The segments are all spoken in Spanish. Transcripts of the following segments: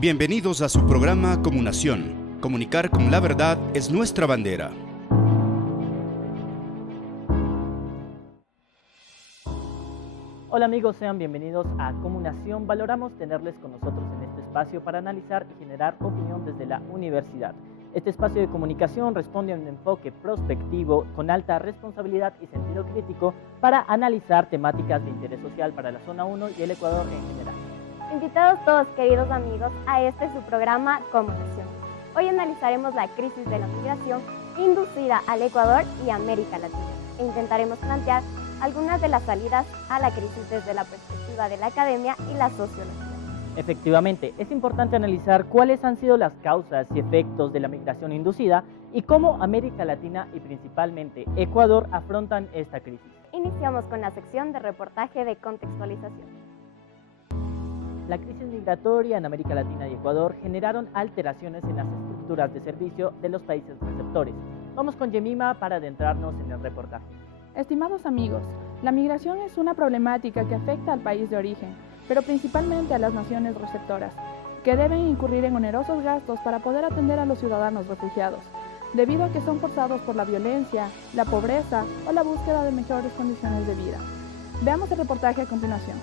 Bienvenidos a su programa Comunación. Comunicar con la verdad es nuestra bandera. Hola amigos, sean bienvenidos a Comunación. Valoramos tenerles con nosotros en este espacio para analizar y generar opinión desde la universidad. Este espacio de comunicación responde a un enfoque prospectivo con alta responsabilidad y sentido crítico para analizar temáticas de interés social para la Zona 1 y el Ecuador en general. Invitados todos, queridos amigos, a este su programa Comunación. Hoy analizaremos la crisis de la migración inducida al Ecuador y América Latina e intentaremos plantear algunas de las salidas a la crisis desde la perspectiva de la academia y la sociología. Efectivamente, es importante analizar cuáles han sido las causas y efectos de la migración inducida y cómo América Latina y principalmente Ecuador afrontan esta crisis. Iniciamos con la sección de reportaje de contextualización. La crisis migratoria en América Latina y Ecuador generaron alteraciones en las estructuras de servicio de los países receptores. Vamos con Yemima para adentrarnos en el reportaje. Estimados amigos, la migración es una problemática que afecta al país de origen, pero principalmente a las naciones receptoras, que deben incurrir en onerosos gastos para poder atender a los ciudadanos refugiados, debido a que son forzados por la violencia, la pobreza o la búsqueda de mejores condiciones de vida. Veamos el reportaje a continuación.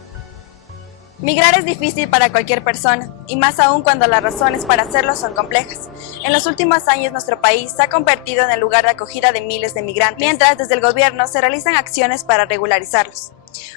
Migrar es difícil para cualquier persona, y más aún cuando las razones para hacerlo son complejas. En los últimos años nuestro país se ha convertido en el lugar de acogida de miles de migrantes, mientras desde el gobierno se realizan acciones para regularizarlos.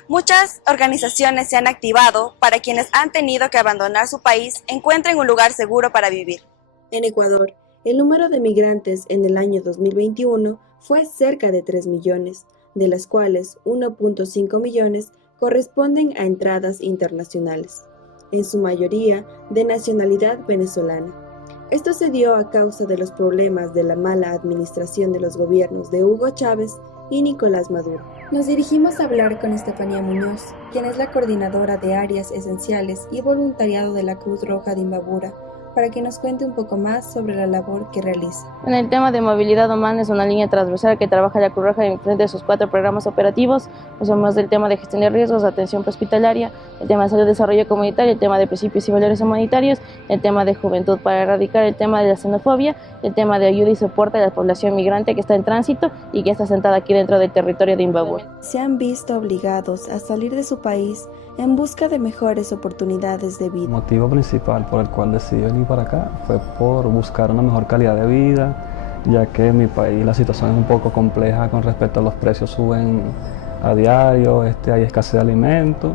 Muchas organizaciones se han activado para quienes han tenido que abandonar su país encuentren un lugar seguro para vivir. En Ecuador, el número de migrantes en el año 2021 fue cerca de 3 millones, de las cuales 1.5 millones corresponden a entradas internacionales, en su mayoría de nacionalidad venezolana. Esto se dio a causa de los problemas de la mala administración de los gobiernos de Hugo Chávez y Nicolás Maduro. Nos dirigimos a hablar con Estefanía Muñoz, quien es la coordinadora de áreas esenciales y voluntariado de la Cruz Roja de Imbabura, para que nos cuente un poco más sobre la labor que realiza. En el tema de movilidad humana es una línea transversal que trabaja la Cruz Roja en frente de sus 4 programas operativos. Somos del tema de gestión de riesgos, atención prehospitalaria, el tema de salud y desarrollo comunitario, el tema de principios y valores humanitarios, el tema de juventud para erradicar el tema de la xenofobia, el tema de ayuda y soporte a la población migrante que está en tránsito y que está sentada aquí dentro del territorio de Imbabura. Se han visto obligados a salir de su país en busca de mejores oportunidades de vida. El motivo principal por el cual decidí venir para acá fue por buscar una mejor calidad de vida, ya que en mi país la situación es un poco compleja con respecto a los precios suben a diario, hay escasez de alimentos.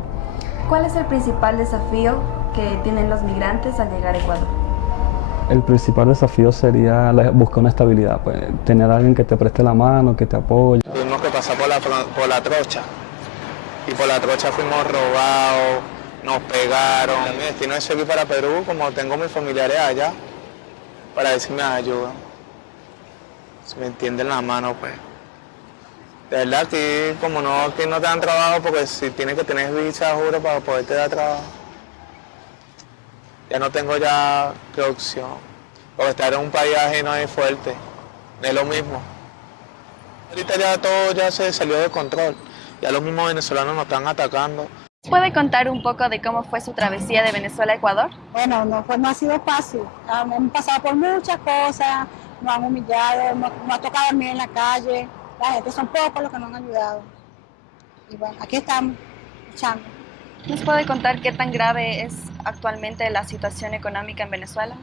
¿Cuál es el principal desafío que tienen los migrantes al llegar a Ecuador? El principal desafío sería buscar una estabilidad, pues, tener a alguien que te preste la mano, que te apoye. Tuvimos que pasar por la trocha. Y por la trocha fuimos robados, nos pegaron. Mi destino es seguir para Perú, como tengo mis familiares allá, para ver si me ayudan. Si me entienden la mano, pues. De verdad, aquí como no, aquí no te dan trabajo, porque si tienes que tener visa, juro, para poderte dar trabajo. Ya no tengo ya qué opción. Porque estar en un país ajeno es fuerte, no es lo mismo. Ahorita ya todo ya se salió de control. Ya los mismos venezolanos nos están atacando. ¿Puede contar un poco de cómo fue su travesía de Venezuela a Ecuador? Bueno, no ha sido fácil. Hemos pasado por muchas cosas, nos han humillado, nos ha tocado dormir en la calle. La gente son pocos los que nos han ayudado. Y bueno, aquí estamos, luchando. ¿Nos puede contar qué tan grave es actualmente la situación económica en Venezuela?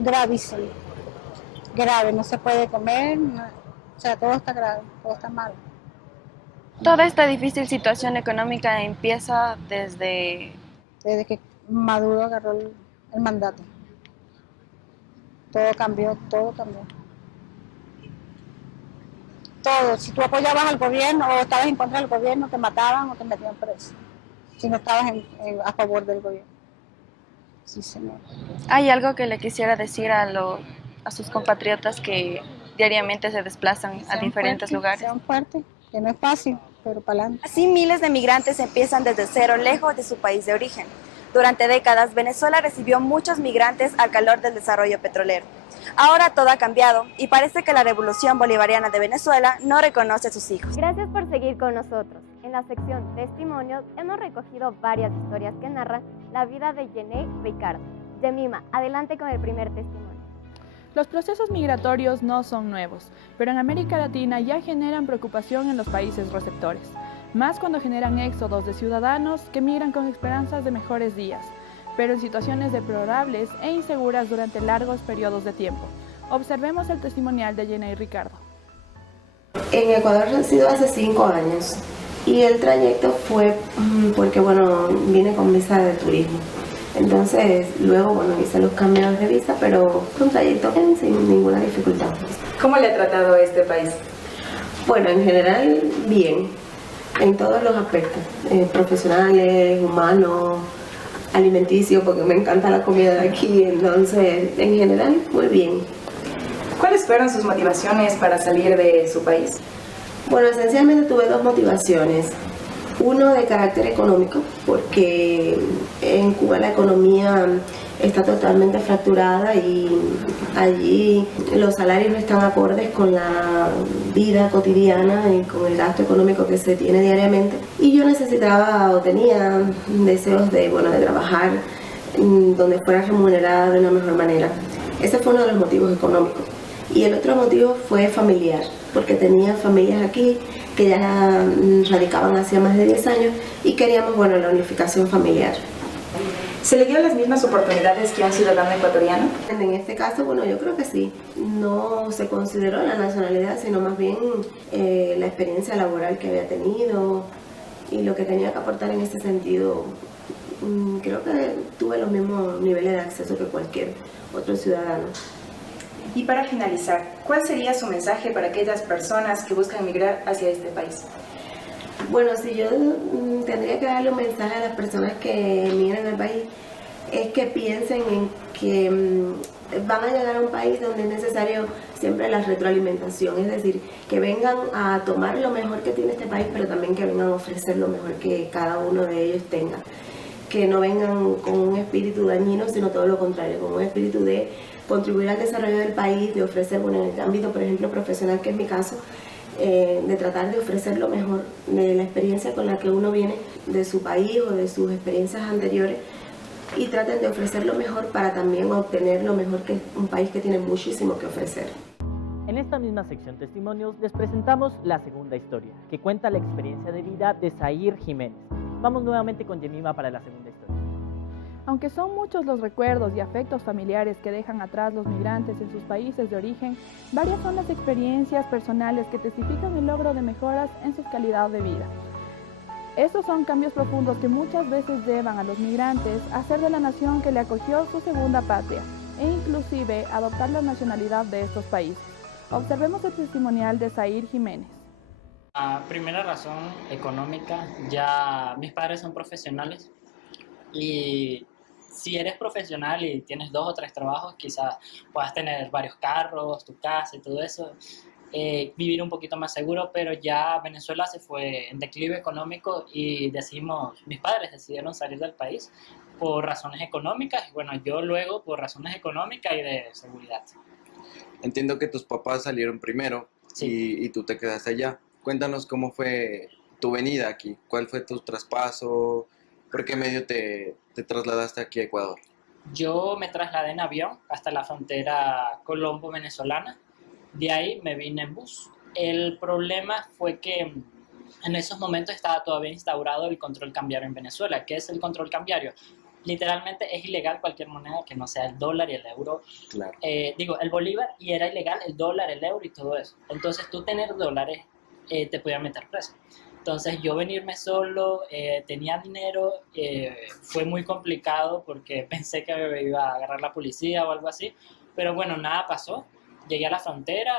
Gravísimo. Grave, no se puede comer, o sea, todo está grave, todo está mal. Toda esta difícil situación económica empieza desde que Maduro agarró el mandato. Todo cambió, todo cambió. Todo, si tú apoyabas al gobierno o estabas en contra del gobierno, te mataban o te metían preso. Si no estabas a favor del gobierno. Sí, señor. ¿Hay algo que le quisiera decir a sus compatriotas que diariamente se desplazan a diferentes lugares? Sean fuertes, que no es fácil, pero para adelante. Así miles de migrantes empiezan desde cero, lejos de su país de origen. Durante décadas, Venezuela recibió muchos migrantes al calor del desarrollo petrolero. Ahora todo ha cambiado y parece que la revolución bolivariana de Venezuela no reconoce a sus hijos. Gracias por seguir con nosotros. En la sección Testimonios hemos recogido varias historias que narran la vida de Jenny Ricardo, Yemima, adelante con el primer testimonio. Los procesos migratorios no son nuevos, pero en América Latina ya generan preocupación en los países receptores, más cuando generan éxodos de ciudadanos que migran con esperanzas de mejores días, pero en situaciones deplorables e inseguras durante largos periodos de tiempo. Observemos el testimonial de Jenna y Ricardo. En Ecuador resido hace 5 años y el trayecto fue porque, vine con visa de turismo. Entonces, luego, hice los cambios de visa, pero fue un trayecto sin ninguna dificultad. ¿Cómo le ha tratado este país? Bueno, en general, bien, en todos los aspectos, profesionales, humanos, alimenticio, porque me encanta la comida de aquí, entonces, en general, muy bien. ¿Cuáles fueron sus motivaciones para salir de su país? Bueno, esencialmente tuve 2 motivaciones. Uno de carácter económico, porque en Cuba la economía está totalmente fracturada y allí los salarios no están acordes con la vida cotidiana y con el gasto económico que se tiene diariamente. Y yo necesitaba o tenía deseos de trabajar donde fuera remunerada de una mejor manera. Ese fue uno de los motivos económicos. Y el otro motivo fue familiar, porque tenía familias aquí que ya radicaban hacía más de 10 años y queríamos, la unificación familiar. ¿Se le dio las mismas oportunidades que a un ciudadano ecuatoriano? En este caso, yo creo que sí. No se consideró la nacionalidad, sino más bien la experiencia laboral que había tenido y lo que tenía que aportar en ese sentido. Creo que tuve los mismos niveles de acceso que cualquier otro ciudadano. Y para finalizar, ¿cuál sería su mensaje para aquellas personas que buscan migrar hacia este país? Bueno, si yo tendría que darle un mensaje a las personas que migran al país, es que piensen en que van a llegar a un país donde es necesario siempre la retroalimentación, es decir, que vengan a tomar lo mejor que tiene este país, pero también que vengan a ofrecer lo mejor que cada uno de ellos tenga. Que no vengan con un espíritu dañino, sino todo lo contrario, con un espíritu de contribuir al desarrollo del país, de ofrecer, en el ámbito, por ejemplo, profesional, que es mi caso, de tratar de ofrecer lo mejor de la experiencia con la que uno viene de su país o de sus experiencias anteriores y traten de ofrecer lo mejor para también obtener lo mejor que un país que tiene muchísimo que ofrecer. En esta misma sección testimonios les presentamos la segunda historia, que cuenta la experiencia de vida de Zair Jiménez. Vamos nuevamente con Yemima para la segunda historia. Aunque son muchos los recuerdos y afectos familiares que dejan atrás los migrantes en sus países de origen, varias son las experiencias personales que testifican el logro de mejoras en su calidad de vida. Estos son cambios profundos que muchas veces llevan a los migrantes a hacer de la nación que le acogió su segunda patria e inclusive adoptar la nacionalidad de estos países. Observemos el testimonial de Zair Jiménez. La primera razón económica, ya mis padres son profesionales y si eres profesional y tienes 2 o 3 trabajos, quizás puedas tener varios carros, tu casa y todo eso, vivir un poquito más seguro, pero ya Venezuela se fue en declive económico y mis padres decidieron salir del país por razones económicas y yo luego por razones económicas y de seguridad. Entiendo que tus papás salieron primero, sí, y tú te quedaste allá. Cuéntanos cómo fue tu venida aquí, cuál fue tu traspaso, por qué medio te trasladaste aquí a Ecuador. Yo me trasladé en avión hasta la frontera colombo-venezolana, de ahí me vine en bus. El problema fue que en esos momentos estaba todavía instaurado el control cambiario en Venezuela. ¿Qué es el control cambiario? Literalmente es ilegal cualquier moneda que no sea el dólar y el euro. Claro. El bolívar, y era ilegal el dólar, el euro y todo eso. Entonces tú tener dólares te podía meter preso. Entonces yo venirme solo, tenía dinero, fue muy complicado porque pensé que me iba a agarrar la policía o algo así, pero nada pasó. Llegué a la frontera,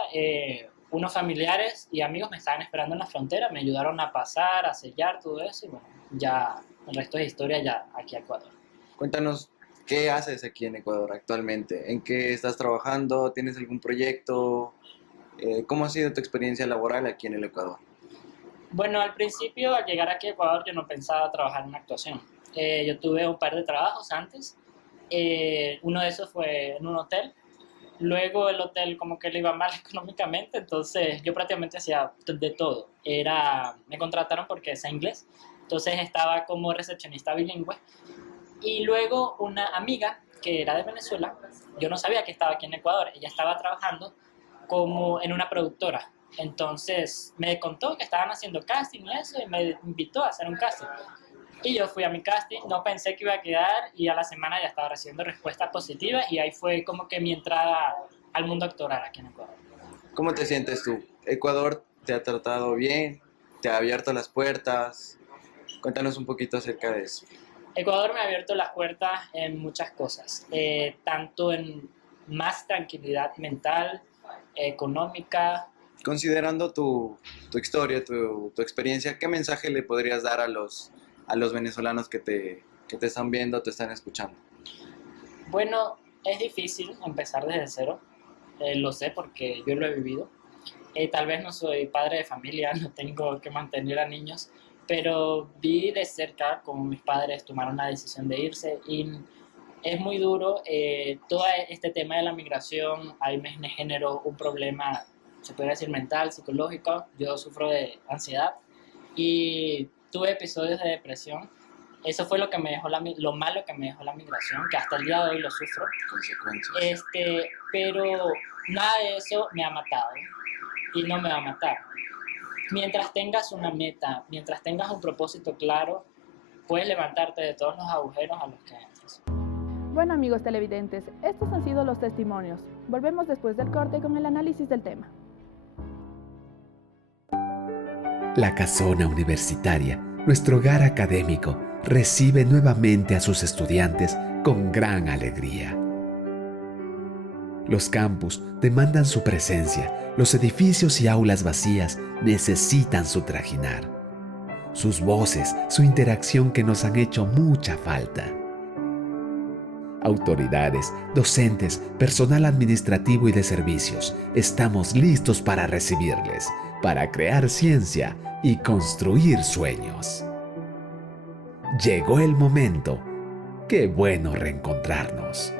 unos familiares y amigos me estaban esperando en la frontera, me ayudaron a pasar, a sellar todo eso y ya el resto de historia ya aquí a Ecuador. Cuéntanos, ¿qué haces aquí en Ecuador actualmente? ¿En qué estás trabajando? ¿Tienes algún proyecto? ¿Cómo ha sido tu experiencia laboral aquí en el Ecuador? Al principio, al llegar aquí a Ecuador, yo no pensaba trabajar en actuación. Yo tuve un par de trabajos antes. Uno de esos fue en un hotel. Luego el hotel como que le iba mal económicamente, entonces yo prácticamente hacía de todo. Me contrataron porque sé inglés, entonces estaba como recepcionista bilingüe. Y luego una amiga que era de Venezuela, yo no sabía que estaba aquí en Ecuador. Ella estaba trabajando como en una productora. Entonces me contó que estaban haciendo casting y eso, y me invitó a hacer un casting. Y yo fui a mi casting, no pensé que iba a quedar, y a la semana ya estaba recibiendo respuestas positivas, y ahí fue como que mi entrada al mundo actoral aquí en Ecuador. ¿Cómo te sientes tú? ¿Ecuador te ha tratado bien? ¿Te ha abierto las puertas? Cuéntanos un poquito acerca de eso. Ecuador me ha abierto las puertas en muchas cosas, tanto en más tranquilidad mental, económica. Considerando tu historia, tu experiencia, ¿qué mensaje le podrías dar a los venezolanos que te están viendo, te están escuchando? Bueno, es difícil empezar desde cero, lo sé porque yo lo he vivido. Tal vez no soy padre de familia, no tengo que mantener a niños, pero vi de cerca cómo mis padres tomaron la decisión de irse, y es muy duro. Todo este tema de la migración ahí me generó un problema, se podría decir mental, psicológico. Yo sufro de ansiedad y tuve episodios de depresión. Eso fue lo malo que me dejó la migración, que hasta el día de hoy lo sufro. Consecuencias. Pero nada de eso me ha matado y no me va a matar. Mientras tengas una meta, mientras tengas un propósito claro, puedes levantarte de todos los agujeros a los que entres. Bueno, amigos televidentes, estos han sido los testimonios. Volvemos después del corte con el análisis del tema. La Casona Universitaria, nuestro hogar académico, recibe nuevamente a sus estudiantes con gran alegría. Los campus demandan su presencia, los edificios y aulas vacías necesitan su trajinar. Sus voces, su interacción que nos han hecho mucha falta. Autoridades, docentes, personal administrativo y de servicios, estamos listos para recibirles, para crear ciencia y construir sueños. Llegó el momento. Qué bueno reencontrarnos.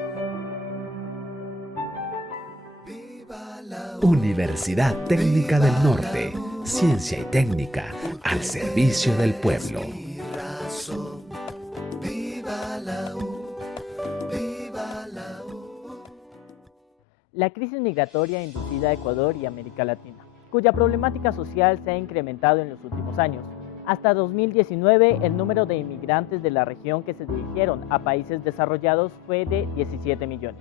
Universidad Técnica del Norte, ciencia y técnica al servicio del pueblo. La crisis migratoria inducida a Ecuador y América Latina, cuya problemática social se ha incrementado en los últimos años. Hasta 2019, el número de inmigrantes de la región que se dirigieron a países desarrollados fue de 17 millones,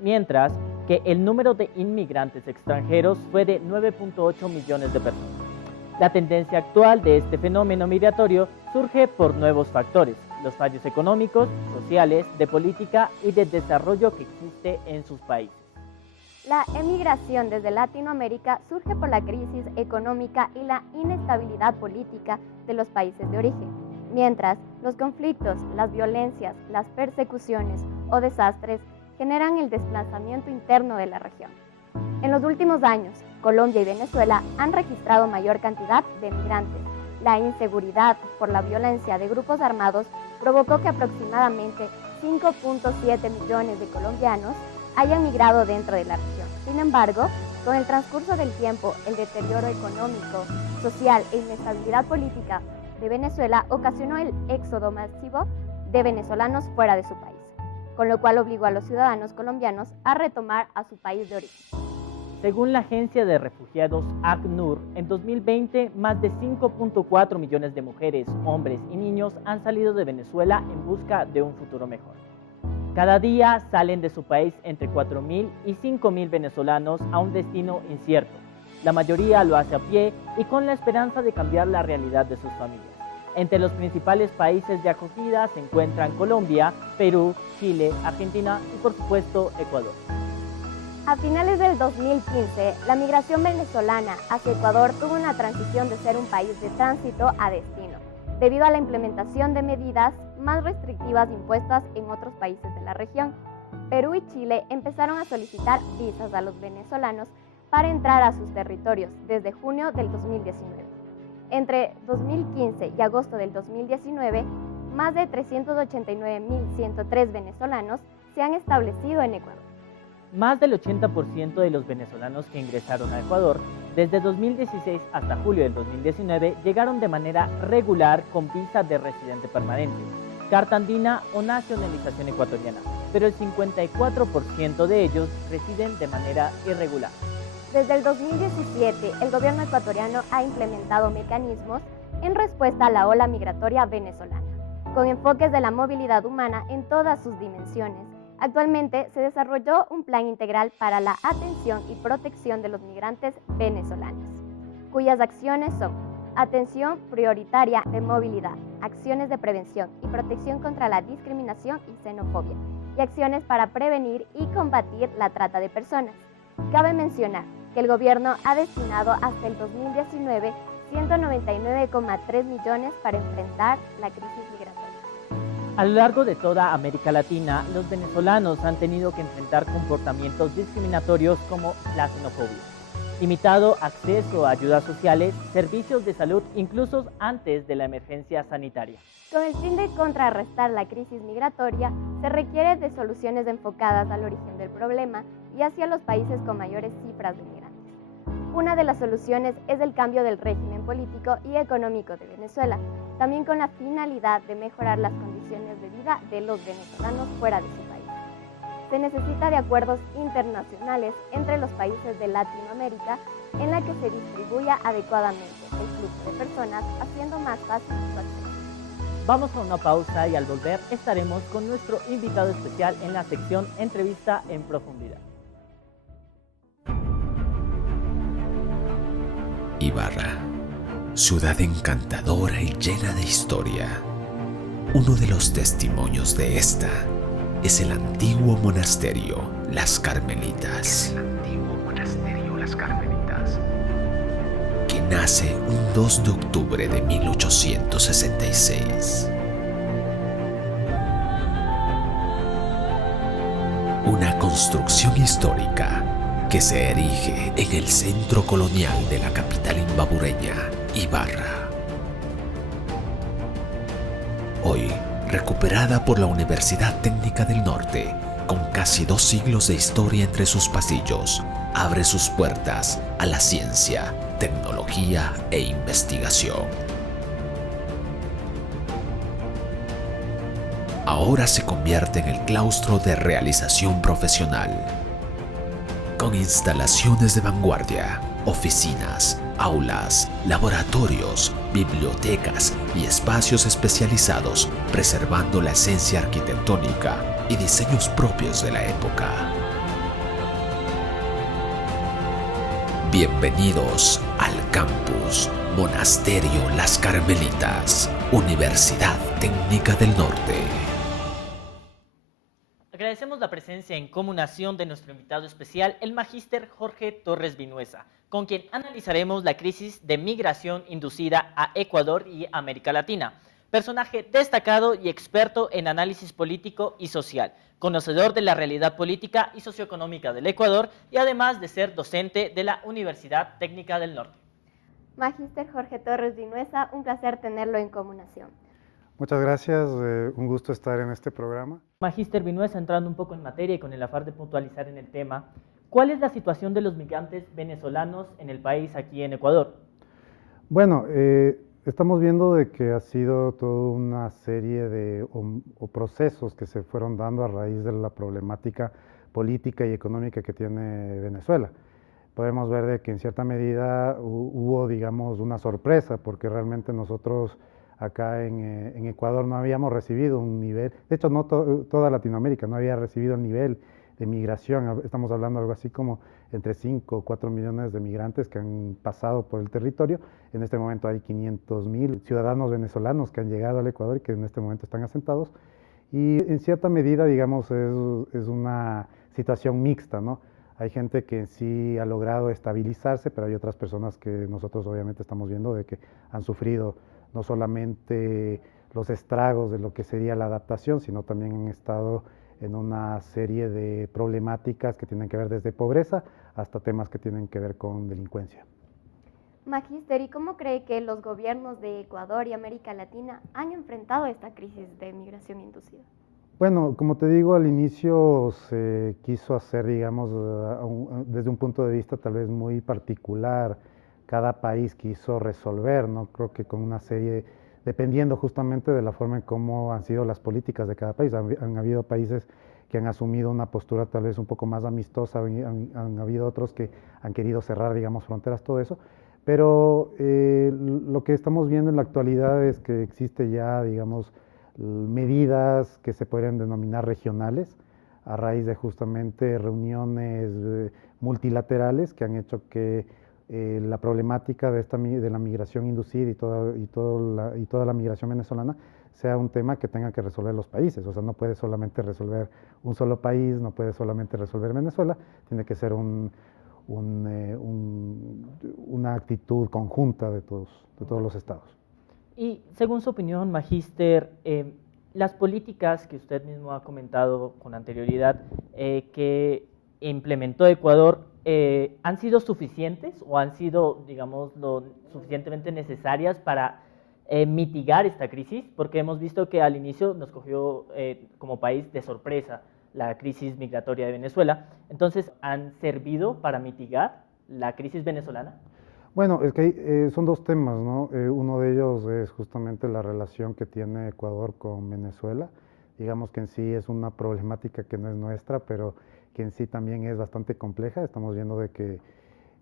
mientras que el número de inmigrantes extranjeros fue de 9.8 millones de personas. La tendencia actual de este fenómeno migratorio surge por nuevos factores, los fallos económicos, sociales, de política y de desarrollo que existe en sus países. La emigración desde Latinoamérica surge por la crisis económica y la inestabilidad política de los países de origen, mientras los conflictos, las violencias, las persecuciones o desastres generan el desplazamiento interno de la región. En los últimos años, Colombia y Venezuela han registrado mayor cantidad de migrantes. La inseguridad por la violencia de grupos armados provocó que aproximadamente 5.7 millones de colombianos hayan migrado dentro de la región. Sin embargo, con el transcurso del tiempo, el deterioro económico, social e inestabilidad política de Venezuela ocasionó el éxodo masivo de venezolanos fuera de su país, con lo cual obligó a los ciudadanos colombianos a retomar a su país de origen. Según la agencia de refugiados ACNUR, en 2020 más de 5.4 millones de mujeres, hombres y niños han salido de Venezuela en busca de un futuro mejor. Cada día salen de su país entre 4.000 y 5.000 venezolanos a un destino incierto. La mayoría lo hace a pie y con la esperanza de cambiar la realidad de sus familias. Entre los principales países de acogida se encuentran Colombia, Perú, Chile, Argentina y por supuesto Ecuador. A finales del 2015, la migración venezolana hacia Ecuador tuvo una transición de ser un país de tránsito a destino, debido a la implementación de medidas más restrictivas impuestas en otros países de la región. Perú y Chile empezaron a solicitar visas a los venezolanos para entrar a sus territorios desde junio del 2019. Entre 2015 y agosto del 2019, más de 389.103 venezolanos se han establecido en Ecuador. Más del 80% de los venezolanos que ingresaron a Ecuador desde 2016 hasta julio del 2019 llegaron de manera regular con visa de residente permanente. carta andina o nacionalización ecuatoriana, pero el 54% de ellos residen de manera irregular. Desde el 2017, el gobierno ecuatoriano ha implementado mecanismos en respuesta a la ola migratoria venezolana, con enfoques de la movilidad humana en todas sus dimensiones. Actualmente se desarrolló un plan integral para la atención y protección de los migrantes venezolanos, cuyas acciones son atención prioritaria de movilidad, acciones de prevención y protección contra la discriminación y xenofobia, y acciones para prevenir y combatir la trata de personas. Cabe mencionar que el gobierno ha destinado hasta el 2019 199,3 millones para enfrentar la crisis migratoria. A lo largo de toda América Latina, los venezolanos han tenido que enfrentar comportamientos discriminatorios como la xenofobia, limitado acceso a ayudas sociales, servicios de salud, incluso antes de la emergencia sanitaria. Con el fin de contrarrestar la crisis migratoria, se requiere de soluciones enfocadas al origen del problema y hacia los países con mayores cifras de migrantes. Una de las soluciones es el cambio del régimen político y económico de Venezuela, también con la finalidad de mejorar las condiciones de vida de los venezolanos fuera de su país. Se necesita de acuerdos internacionales entre los países de Latinoamérica en la que se distribuya adecuadamente el flujo de personas, haciendo más fácil su acceso. Vamos a una pausa y al volver estaremos con nuestro invitado especial en la sección Entrevista en Profundidad. Ibarra, ciudad encantadora y llena de historia. Uno de los testimonios de esta es el antiguo monasterio Las Carmelitas. Que nace un 2 de octubre de 1866. Una construcción histórica que se erige en el centro colonial de la capital imbabureña, Ibarra. Hoy, recuperada por la Universidad Técnica del Norte, con casi 2 siglos de historia entre sus pasillos, abre sus puertas a la ciencia, tecnología e investigación. Ahora se convierte en el claustro de realización profesional, con instalaciones de vanguardia, oficinas, aulas, laboratorios, bibliotecas y espacios especializados, preservando la esencia arquitectónica y diseños propios de la época. Bienvenidos al campus Monasterio Las Carmelitas, Universidad Técnica del Norte. Agradecemos la presencia en Comunación de nuestro invitado especial, el magíster Jorge Torres Vinuesa, con quien analizaremos la crisis de migración inducida a Ecuador y América Latina. Personaje destacado y experto en análisis político y social, conocedor de la realidad política y socioeconómica del Ecuador y además de ser docente de la Universidad Técnica del Norte. Magíster Jorge Torres Vinuesa, un placer tenerlo en Comunación. Muchas gracias, un gusto estar en este programa. Magíster Vinuesa, entrando un poco en materia y con el afán de puntualizar en el tema, ¿cuál es la situación de los migrantes venezolanos en el país, aquí en Ecuador? Bueno, estamos viendo de que ha sido toda una serie de procesos que se fueron dando a raíz de la problemática política y económica que tiene Venezuela. Podemos ver de que en cierta medida hubo, digamos, una sorpresa, porque realmente nosotros acá en Ecuador no habíamos recibido un nivel, de hecho no toda Latinoamérica no había recibido el nivel de migración. Estamos hablando de algo así como entre 5 o 4 millones de migrantes que han pasado por el territorio. En este momento hay 500,000 ciudadanos venezolanos que han llegado al Ecuador y que en este momento están asentados. Y en cierta medida, digamos, es una situación mixta, ¿no? Hay gente que sí ha logrado estabilizarse, pero hay otras personas que nosotros obviamente estamos viendo de que han sufrido no solamente los estragos de lo que sería la adaptación, sino también han estado en una serie de problemáticas que tienen que ver desde pobreza hasta temas que tienen que ver con delincuencia. Magíster, ¿y cómo cree que los gobiernos de Ecuador y América Latina han enfrentado esta crisis de migración inducida? Bueno, como te digo, al inicio se quiso hacer, digamos, desde un punto de vista tal vez muy particular. Cada país quiso resolver, ¿no? Creo que con una serie dependiendo justamente de la forma en cómo han sido las políticas de cada país. Han habido países que han asumido una postura tal vez un poco más amistosa, han habido otros que han querido cerrar, digamos, fronteras, todo eso, pero lo que estamos viendo en la actualidad es que existe ya, digamos, medidas que se podrían denominar regionales a raíz de justamente reuniones multilaterales que han hecho que la problemática de la migración inducida y toda la migración venezolana sea un tema que tengan que resolver los países. O sea, no puede solamente resolver un solo país, no puede solamente resolver Venezuela, tiene que ser una actitud conjunta de todos los estados. Y según su opinión, Magíster, las políticas que usted mismo ha comentado con anterioridad que implementó Ecuador, ¿han sido suficientes o han sido, digamos, lo suficientemente necesarias para mitigar esta crisis? Porque hemos visto que al inicio nos cogió como país de sorpresa la crisis migratoria de Venezuela. Entonces, ¿han servido para mitigar la crisis venezolana? Bueno, es que son dos temas, ¿no? Uno de ellos es justamente la relación que tiene Ecuador con Venezuela. Digamos que en sí es una problemática que no es nuestra, pero que en sí también es bastante compleja. Estamos viendo de que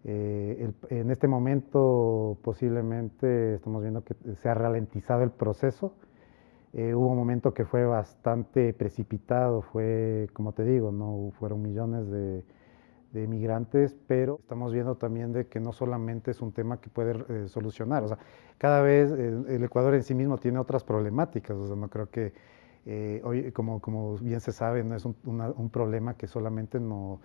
en este momento posiblemente estamos viendo que se ha ralentizado el proceso. Hubo un momento que fue bastante precipitado, fue, como te digo, no fueron millones de migrantes, pero estamos viendo también de que no solamente es un tema que puede solucionar, o sea, cada vez el Ecuador en sí mismo tiene otras problemáticas, o sea, no creo que hoy, como bien se sabe, no es un problema que solamente no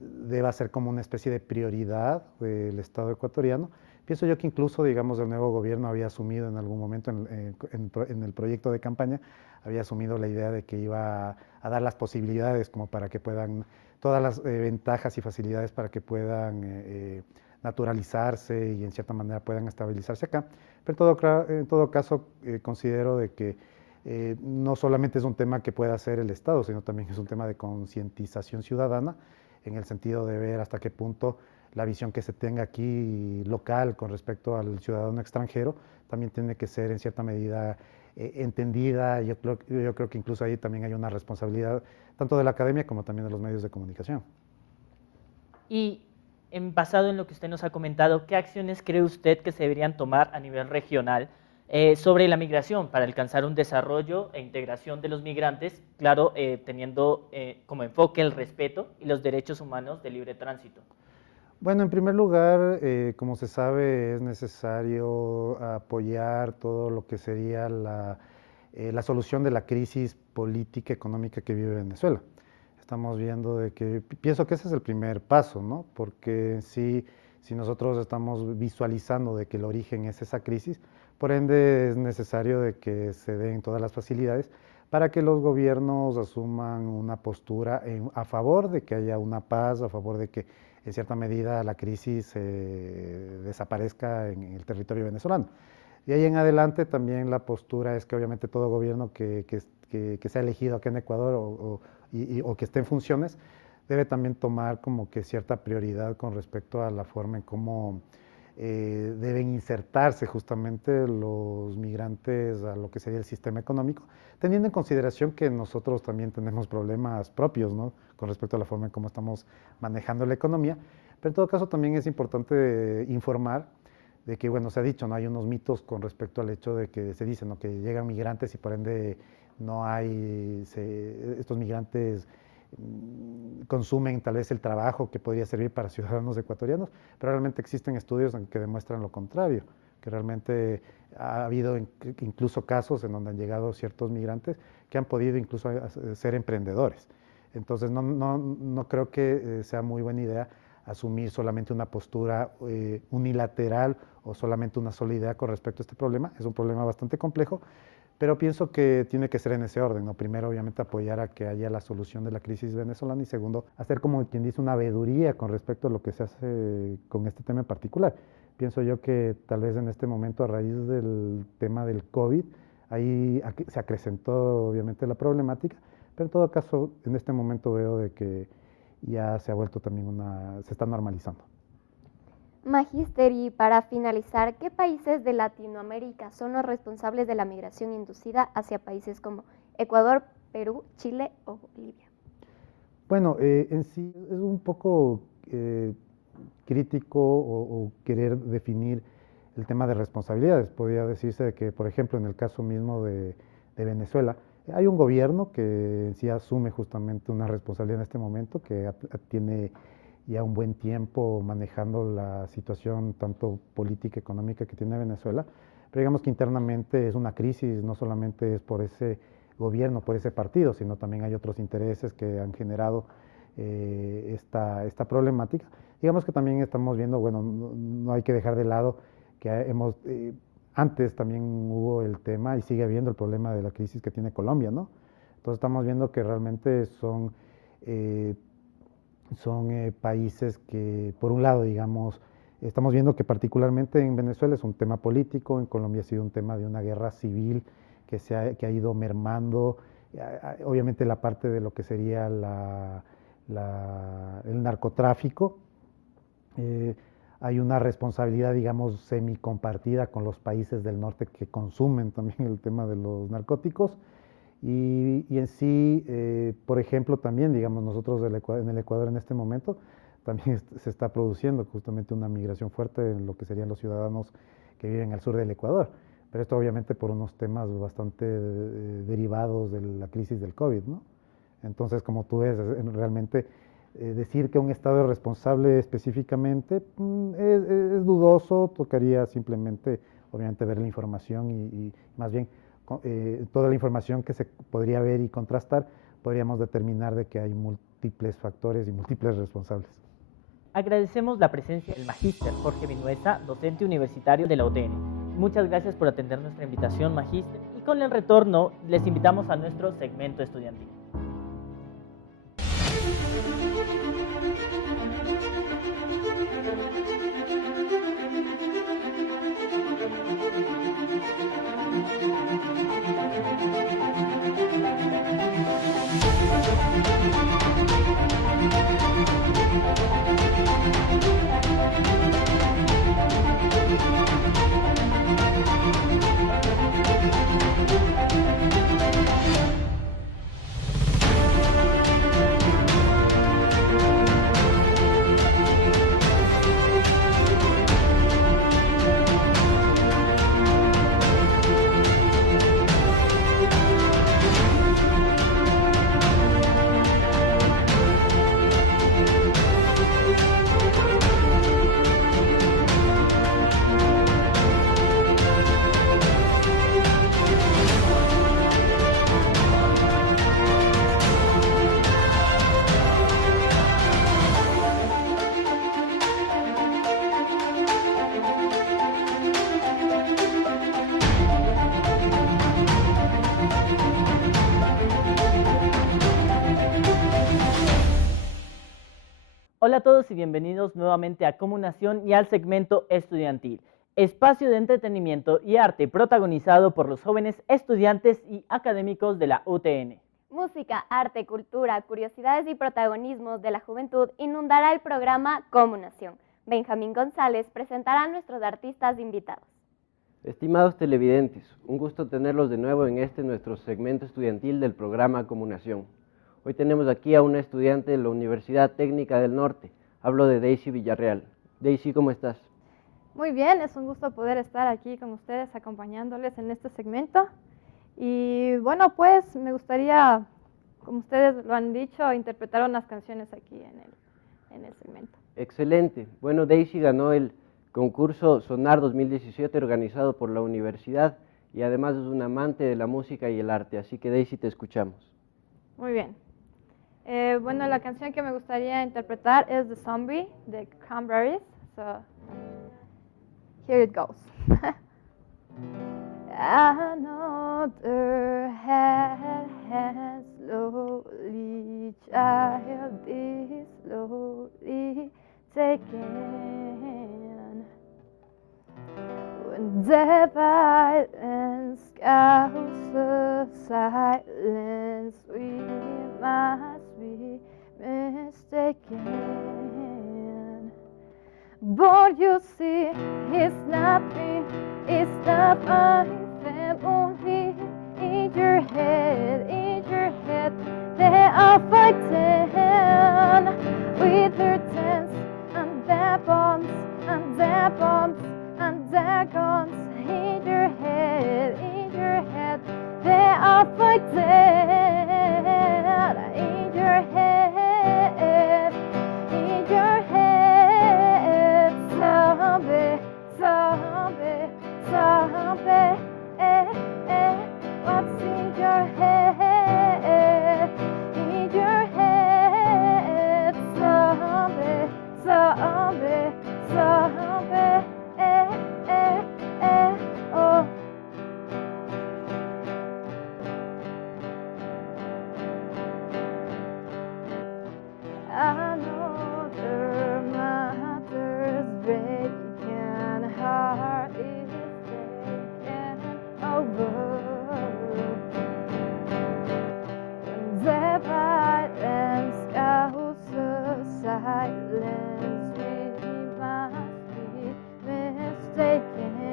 deba ser como una especie de prioridad del Estado ecuatoriano. Pienso yo que incluso, digamos, el nuevo gobierno había asumido en algún momento en el proyecto de campaña, había asumido la idea de que iba a dar las posibilidades como para que puedan, todas las ventajas y facilidades para que puedan naturalizarse y en cierta manera puedan estabilizarse acá. Pero en todo caso considero de que no solamente es un tema que pueda hacer el Estado, sino también es un tema de concientización ciudadana, en el sentido de ver hasta qué punto la visión que se tenga aquí local con respecto al ciudadano extranjero también tiene que ser en cierta medida entendida. Yo creo que incluso ahí también hay una responsabilidad tanto de la academia como también de los medios de comunicación. Y basado en lo que usted nos ha comentado, ¿qué acciones cree usted que se deberían tomar a nivel regional sobre la migración para alcanzar un desarrollo e integración de los migrantes, claro, teniendo como enfoque el respeto y los derechos humanos de libre tránsito? Bueno, en primer lugar, como se sabe, es necesario apoyar todo lo que sería la solución de la crisis política económica que vive Venezuela. Estamos viendo de que, pienso que ese es el primer paso, ¿no? Porque si nosotros estamos visualizando de que el origen es esa crisis, por ende es necesario de que se den todas las facilidades para que los gobiernos asuman una postura a favor de que haya una paz, a favor de que en cierta medida la crisis desaparezca en el territorio venezolano. De ahí en adelante también la postura es que obviamente todo gobierno que sea elegido acá en Ecuador o que esté en funciones debe también tomar como que cierta prioridad con respecto a la forma en cómo deben insertarse justamente los migrantes a lo que sería el sistema económico, teniendo en consideración que nosotros también tenemos problemas propios, ¿no?, con respecto a la forma en cómo estamos manejando la economía, pero en todo caso también es importante informar de que, bueno, se ha dicho, ¿no?, hay unos mitos con respecto al hecho de que se dice, ¿no?, que llegan migrantes y por ende no hay, estos migrantes consumen tal vez el trabajo que podría servir para ciudadanos ecuatorianos, pero realmente existen estudios que demuestran lo contrario, que realmente ha habido incluso casos en donde han llegado ciertos migrantes que han podido incluso ser emprendedores. Entonces no creo que sea muy buena idea asumir solamente una postura unilateral o solamente una sola idea con respecto a este problema. Es un problema bastante complejo, pero pienso que tiene que ser en ese orden, ¿no? Primero, obviamente, apoyar a que haya la solución de la crisis venezolana y segundo, hacer como quien dice una veeduría con respecto a lo que se hace con este tema en particular. Pienso yo que tal vez en este momento, a raíz del tema del COVID, ahí se acrecentó obviamente la problemática, pero en todo caso, en este momento veo de que ya se ha vuelto también se está normalizando. Magíster, y para finalizar, ¿qué países de Latinoamérica son los responsables de la migración inducida hacia países como Ecuador, Perú, Chile o Bolivia? Bueno, en sí es un poco crítico o querer definir el tema de responsabilidades. Podría decirse de que, por ejemplo, en el caso mismo de Venezuela, hay un gobierno que en sí asume justamente una responsabilidad en este momento, que tiene ya un buen tiempo manejando la situación tanto política, económica que tiene Venezuela, pero digamos que internamente es una crisis, no solamente es por ese gobierno, por ese partido, sino también hay otros intereses que han generado esta problemática. Digamos que también estamos viendo, bueno, no hay que dejar de lado que antes también hubo el tema y sigue habiendo el problema de la crisis que tiene Colombia, ¿no? Entonces estamos viendo que realmente son países que, por un lado, digamos, estamos viendo que particularmente en Venezuela es un tema político, en Colombia ha sido un tema de una guerra civil que ha ido mermando, obviamente la parte de lo que sería el narcotráfico. Hay una responsabilidad, digamos, semi-compartida con los países del norte que consumen también el tema de los narcóticos. Y en sí, por ejemplo, también, digamos, nosotros en el Ecuador en este momento, también se está produciendo justamente una migración fuerte en lo que serían los ciudadanos que viven al sur del Ecuador. Pero esto obviamente por unos temas bastante derivados de la crisis del COVID, ¿no? Entonces, como tú ves, realmente decir que un Estado es responsable específicamente es dudoso, tocaría simplemente, obviamente, ver la información y más bien toda la información que se podría ver y contrastar, podríamos determinar de que hay múltiples factores y múltiples responsables. Agradecemos la presencia del magíster Jorge Vinuesa, docente universitario de la UTN. Muchas gracias por atender nuestra invitación, magíster, y con el retorno les invitamos a nuestro segmento estudiantil. Hola a todos y bienvenidos nuevamente a Comunación y al segmento estudiantil, espacio de entretenimiento y arte protagonizado por los jóvenes estudiantes y académicos de la UTN. Música, arte, cultura, curiosidades y protagonismos de la juventud inundará el programa Comunación. Benjamín González presentará a nuestros artistas invitados. Estimados televidentes, un gusto tenerlos de nuevo en nuestro segmento estudiantil del programa Comunación. Hoy tenemos aquí a una estudiante de la Universidad Técnica del Norte. Hablo de Daisy Villarreal. Daisy, ¿cómo estás? Muy bien, es un gusto poder estar aquí con ustedes acompañándoles en este segmento. Y bueno, pues me gustaría, como ustedes lo han dicho, interpretar unas canciones aquí en el segmento. Excelente. Bueno, Daisy ganó el concurso Sonar 2017 organizado por la universidad y además es un amante de la música y el arte. Así que Daisy, te escuchamos. Muy bien. Bueno, la canción que me gustaría interpretar es The Zombie de Cranberries. So, here it goes. Another hand has slowly, childishly, slowly taken. When the violence causes silence, we must be mistaken. Born you see, it's not me, it's not my family. In your head, they are fighting with their tents and their bombs and their bombs and their guns. In your head, they are fighting. In your head, zombie, zombie, zombie. What's in your head? In your head, zombie, zombie, zombie. Oh. Another mother's breaking heart is taken over. When the violence goes to silence, we must be mistaken.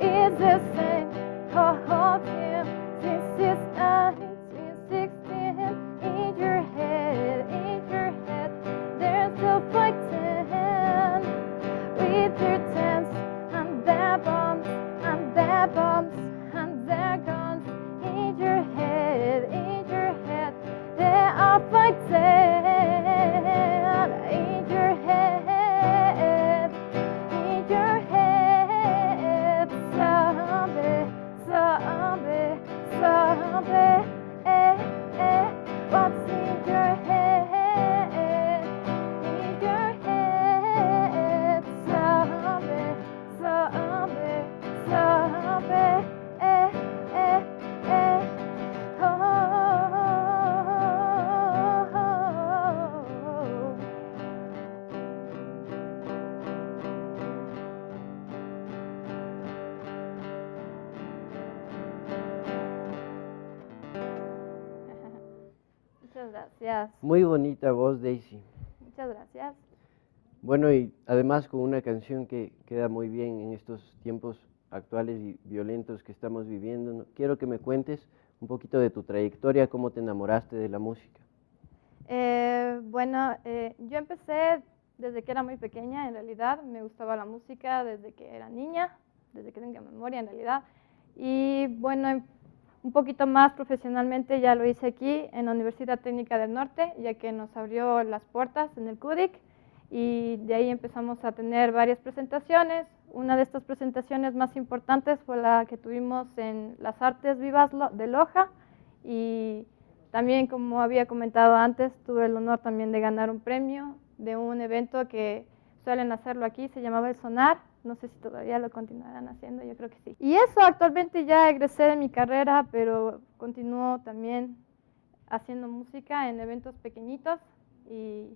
Is this thing called him since 1916? In your head, they're still fighting with their tents and their bombs and their bombs and their guns. In your head, they are fighting. In your head, zombie, zombie, zombie. What's in your head? In your head, zombie, zombie, zombie. Muchas gracias. Muy bonita voz, Daisy. Muchas gracias. Bueno, y además con una canción que queda muy bien en estos tiempos actuales y violentos que estamos viviendo. Quiero que me cuentes un poquito de tu trayectoria, cómo te enamoraste de la música. Yo empecé desde que era muy pequeña, en realidad. Me gustaba la música desde que era niña, desde que tengo memoria, en realidad. Y bueno, un poquito más profesionalmente ya lo hice aquí en la Universidad Técnica del Norte, ya que nos abrió las puertas en el CUDIC. Y de ahí empezamos a tener varias presentaciones. Una de estas presentaciones más importantes fue la que tuvimos en las Artes Vivas de Loja, y también, como había comentado antes, tuve el honor también de ganar un premio de un evento que suelen hacerlo aquí, se llamaba El Sonar. No sé si todavía lo continuarán haciendo, yo creo que sí. Y eso, actualmente ya egresé de mi carrera, pero continúo también haciendo música en eventos pequeñitos, y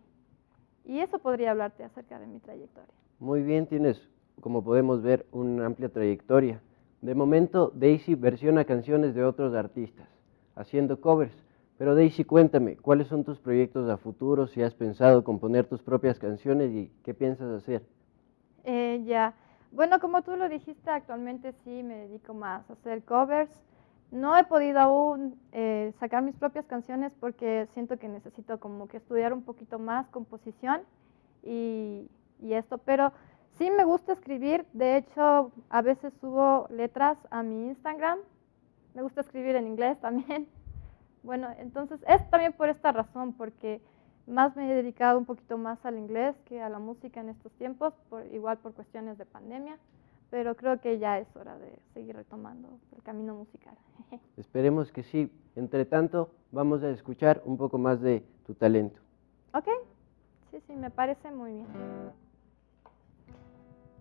eso podría hablarte acerca de mi trayectoria. Muy bien, tienes, como podemos ver, una amplia trayectoria. De momento, Daisy versiona canciones de otros artistas, haciendo covers. Pero Daisy, cuéntame, ¿cuáles son tus proyectos a futuro? Si has pensado componer tus propias canciones y qué piensas hacer. Bueno, como tú lo dijiste, actualmente sí me dedico más a hacer covers. No he podido aún sacar mis propias canciones porque siento que necesito como que estudiar un poquito más composición y esto, pero sí me gusta escribir. De hecho, a veces subo letras a mi Instagram. Me gusta escribir en inglés también. Bueno, entonces es también por esta razón, porque más me he dedicado un poquito más al inglés que a la música en estos tiempos, igual por cuestiones de pandemia, pero creo que ya es hora de seguir retomando el camino musical. Esperemos que sí. Entre tanto, vamos a escuchar un poco más de tu talento. Ok, sí, me parece muy bien.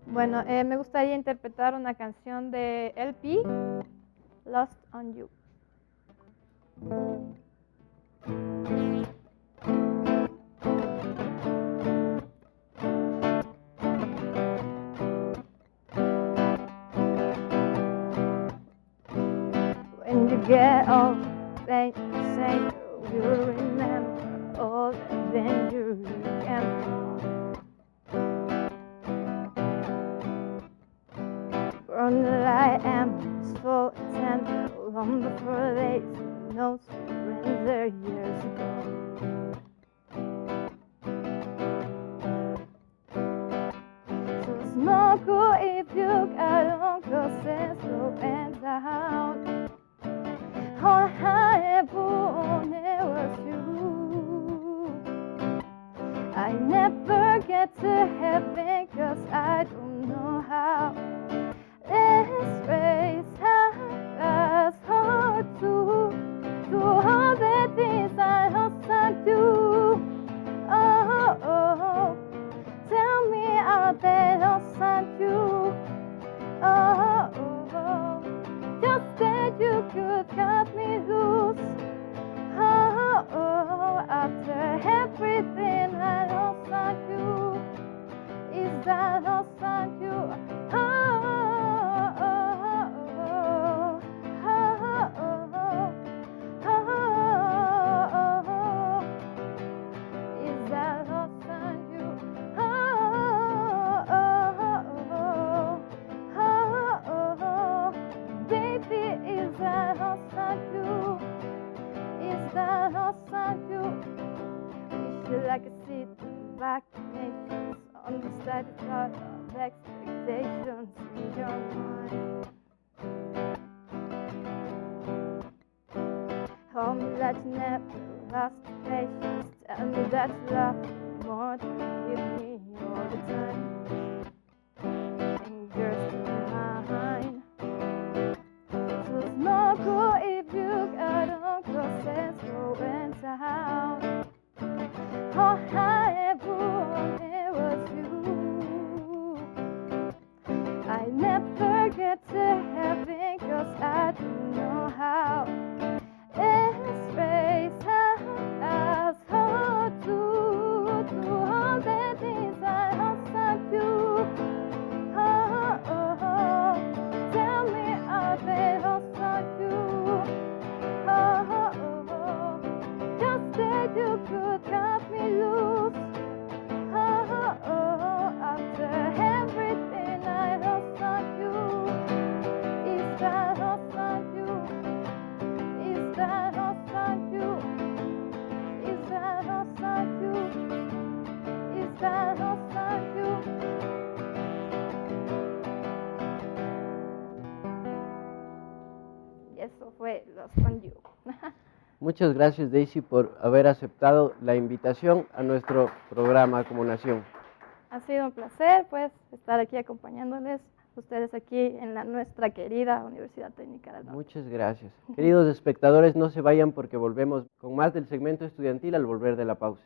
Bueno, me gustaría interpretar una canción de LP, Lost on You. When you get old, say you remember all the danger you can fall. get to heaven, 'cause I don't know how. Let's raise our glass hard to all the things I also do. Oh, oh, tell me out there also do. Oh, oh, just that you could cut me loose. Oh, oh, after everything I also do, is that also you? Oh, oh, oh, oh, oh, oh, oh, oh, is that also you? Oh, oh, oh, oh, oh, baby, is that also you? Is that also you? Wish you like a seat back nations on the side of expectations in your mind. Hold me that you never lost patience. Tell me that you love me more than you give me all the time. And you're still mine. So it's cool if you got on crosses going down. All I ever wanted was you. I never get to heaven, 'cause I don't know how. Let's raise our eyes hard to all the things I also do. Oh, oh, oh, tell me are they also you? Oh, oh, oh, just that you could cut me loose. Oh, oh, oh, after everything I also do, is that also you? Is that also you? Is that also you? Is that also you? Y eso fue Lost on You. Muchas gracias, Daisy, por haber aceptado la invitación a nuestro programa Como Nación. Ha sido un placer, pues, estar aquí acompañándoles, ustedes aquí en nuestra querida Universidad Técnica del Norte. Muchas gracias. Queridos espectadores, no se vayan porque volvemos con más del segmento estudiantil al volver de la pausa.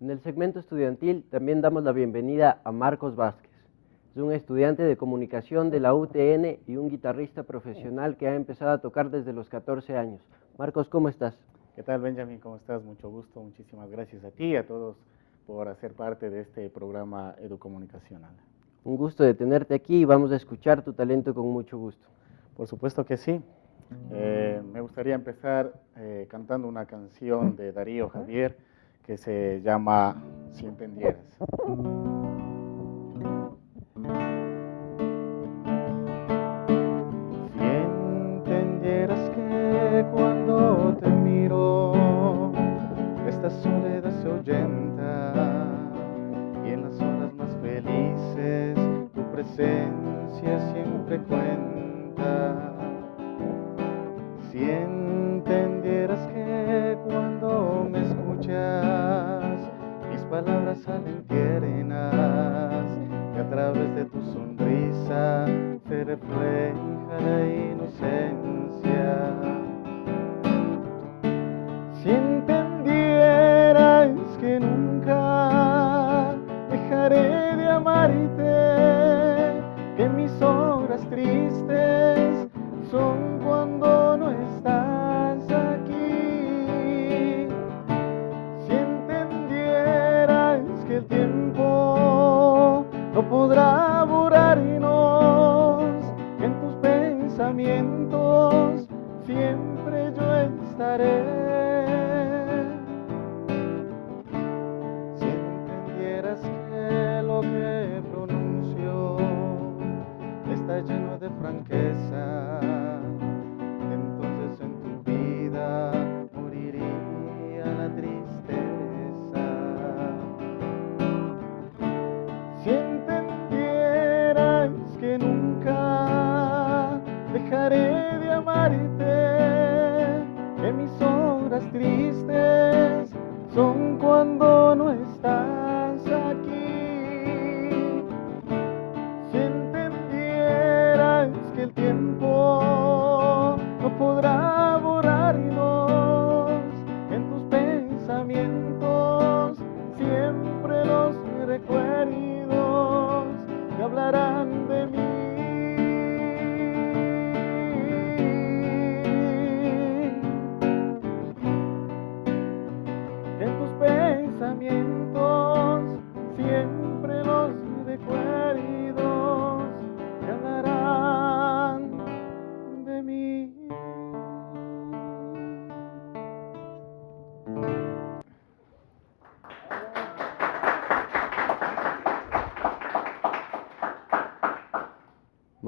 En el segmento estudiantil también damos la bienvenida a Marcos Vázquez. Es un estudiante de comunicación de la UTN y un guitarrista profesional que ha empezado a tocar desde los 14 años. Marcos, ¿cómo estás? ¿Qué tal, Benjamín? ¿Cómo estás? Mucho gusto. Muchísimas gracias a ti y a todos por hacer parte de este programa educomunicacional. Un gusto de tenerte aquí y vamos a escuchar tu talento con mucho gusto. Por supuesto que sí. Me gustaría empezar cantando una canción de Darío Javier que se llama Si entendieras. Si entendieras que cuando te miro, esta soledad se ahuyenta y en las horas más felices tu presencia siempre cuenta. Si entendieras que cuando me escuchas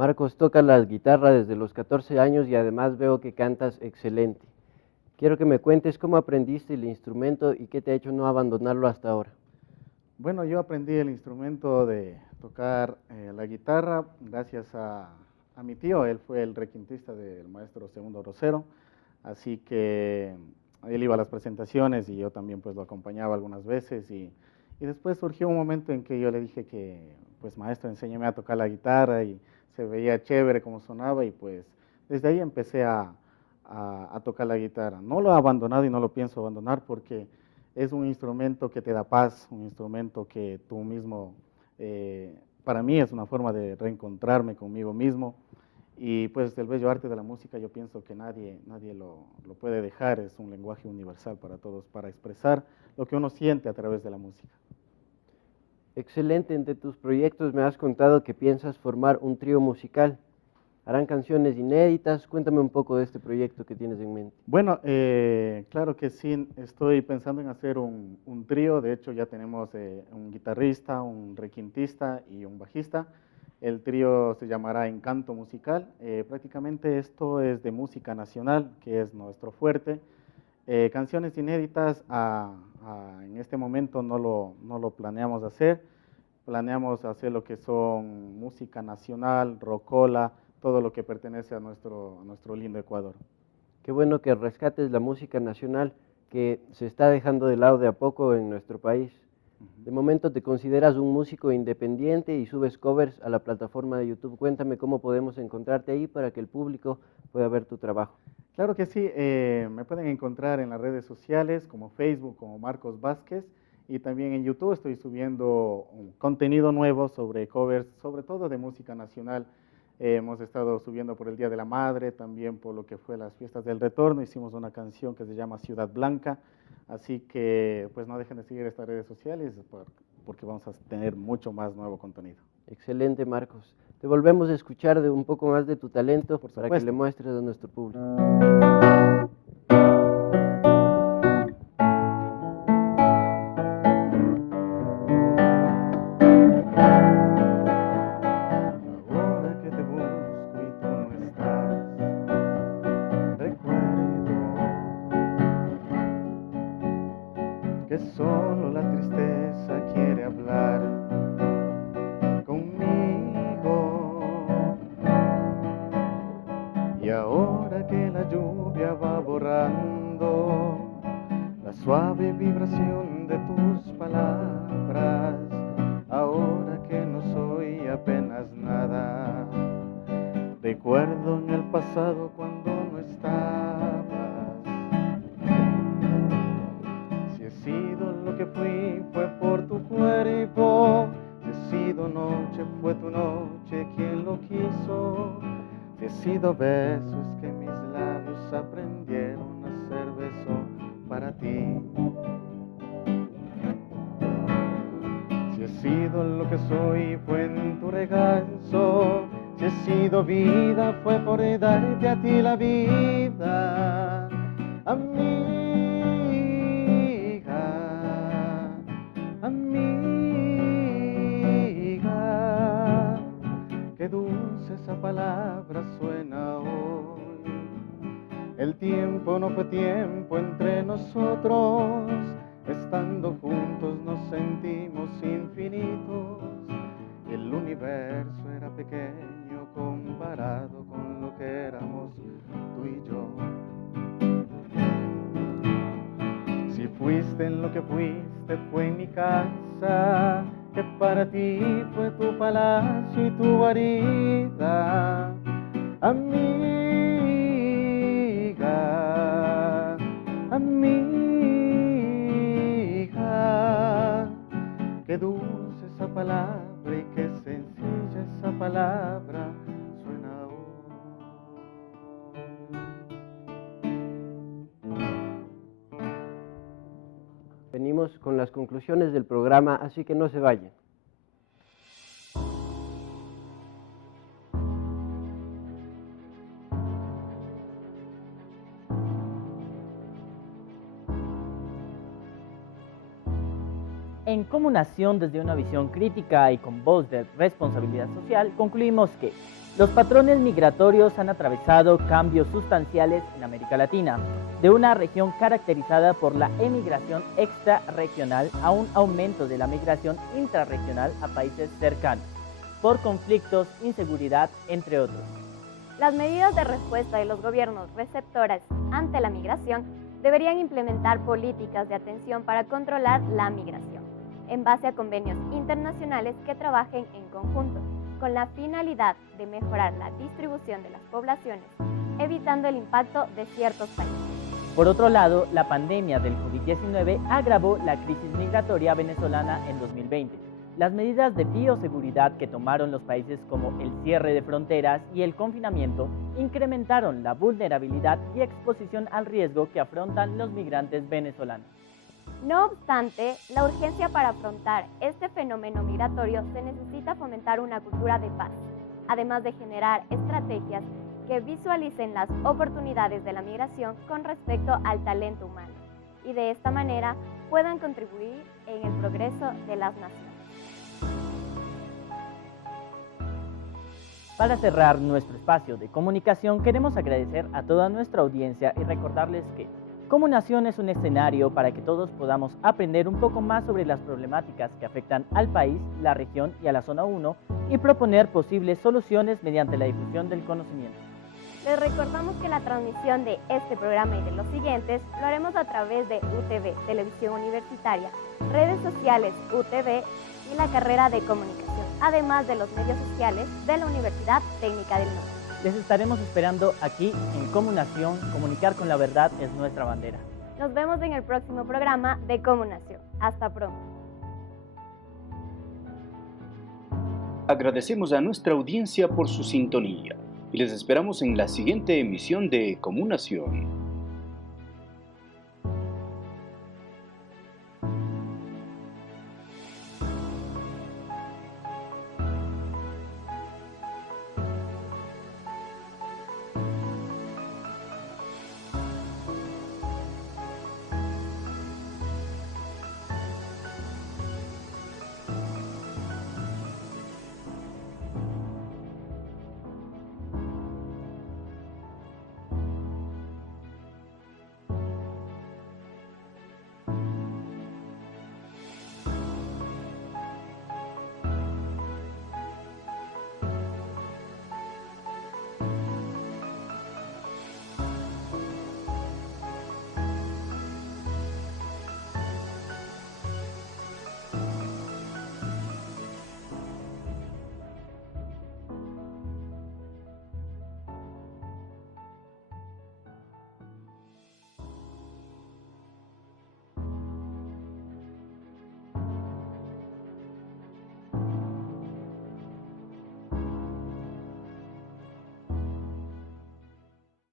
Marcos toca la guitarra desde los 14 años y además veo que cantas excelente. Quiero que me cuentes cómo aprendiste el instrumento y qué te ha hecho no abandonarlo hasta ahora. Bueno, yo aprendí el instrumento de tocar la guitarra gracias a mi tío. Él fue el requintista del maestro Segundo Rosero, así que él iba a las presentaciones y yo también pues lo acompañaba algunas veces y después surgió un momento en que yo le dije que pues maestro, enséñame a tocar la guitarra y se veía chévere como sonaba y pues desde ahí empecé a tocar la guitarra. No lo he abandonado y no lo pienso abandonar porque es un instrumento que te da paz, un instrumento que tú mismo, para mí es una forma de reencontrarme conmigo mismo y pues el bello arte de la música yo pienso que nadie lo puede dejar, es un lenguaje universal para todos, para expresar lo que uno siente a través de la música. Excelente, entre tus proyectos me has contado que piensas formar un trío musical. ¿Harán canciones inéditas? Cuéntame un poco de este proyecto que tienes en mente. Bueno, claro que sí, estoy pensando en hacer un trío, de hecho ya tenemos un guitarrista, un requintista y un bajista. El trío se llamará Encanto Musical, prácticamente esto es de música nacional, que es nuestro fuerte. Canciones inéditas en este momento no lo planeamos hacer, planeamos hacer lo que son música nacional, rocola, todo lo que pertenece a nuestro lindo Ecuador. Qué bueno que rescates la música nacional que se está dejando de lado de a poco en nuestro país. De momento te consideras un músico independiente y subes covers a la plataforma de YouTube. Cuéntame cómo podemos encontrarte ahí para que el público pueda ver tu trabajo. Claro que sí, me pueden encontrar en las redes sociales como Facebook, como Marcos Vázquez, y también en YouTube estoy subiendo contenido nuevo sobre covers, sobre todo de música nacional. Hemos estado subiendo por el Día de la Madre, también por lo que fue las fiestas del retorno, hicimos una canción que se llama Ciudad Blanca, así que pues no dejen de seguir estas redes sociales porque vamos a tener mucho más nuevo contenido. Excelente, Marcos. Te volvemos a escuchar de un poco más de tu talento para que le muestres a nuestro público. Que solo la tristeza quiere hablar conmigo. Y ahora que la lluvia va borrando la suave vibración de tus palabras, ahora que no soy apenas nada, recuerdo en el pasado cuando no estabas. Si he sido lo que fui fue por tu cuerpo, si he sido noche fue tu noche quien lo quiso, si he sido beso es que mis labios aprendieron a ser beso para ti. Si he sido lo que soy fue en tu regazo, si he sido vida fue por darte a ti la vida, amiga, amiga, qué dulce esa palabra suena hoy. El tiempo no fue tiempo entre nosotros, estando juntos nos sentimos infinitos. El universo era pequeño comparado con lo que éramos tú y yo. Si fuiste en lo que fuiste fue en mi casa, que para ti fue tu palacio y tu guarida, amiga, amiga, qué dulce esa palabra y qué sencilla esa palabra suena hoy. Venimos con las conclusiones del programa, así que no se vayan. En Comunación desde una visión crítica y con voz de responsabilidad social, concluimos que los patrones migratorios han atravesado cambios sustanciales en América Latina, de una región caracterizada por la emigración extrarregional a un aumento de la migración intrarregional a países cercanos, por conflictos, inseguridad, entre otros. Las medidas de respuesta de los gobiernos receptores ante la migración deberían implementar políticas de atención para controlar la migración, en base a convenios internacionales que trabajen en conjunto, con la finalidad de mejorar la distribución de las poblaciones, evitando el impacto de ciertos países. Por otro lado, la pandemia del COVID-19 agravó la crisis migratoria venezolana en 2020. Las medidas de bioseguridad que tomaron los países, como el cierre de fronteras y el confinamiento, incrementaron la vulnerabilidad y exposición al riesgo que afrontan los migrantes venezolanos. No obstante, la urgencia para afrontar este fenómeno migratorio se necesita fomentar una cultura de paz, además de generar estrategias que visualicen las oportunidades de la migración con respecto al talento humano y de esta manera puedan contribuir en el progreso de las naciones. Para cerrar nuestro espacio de comunicación, queremos agradecer a toda nuestra audiencia y recordarles que Comunación es un escenario para que todos podamos aprender un poco más sobre las problemáticas que afectan al país, la región y a la zona 1 y proponer posibles soluciones mediante la difusión del conocimiento. Les recordamos que la transmisión de este programa y de los siguientes lo haremos a través de UTV, Televisión Universitaria, redes sociales UTV y la carrera de comunicación, además de los medios sociales de la Universidad Técnica del Norte. Les estaremos esperando aquí en Comunación. Comunicar con la verdad es nuestra bandera. Nos vemos en el próximo programa de Comunación. Hasta pronto. Agradecemos a nuestra audiencia por su sintonía y les esperamos en la siguiente emisión de Comunación.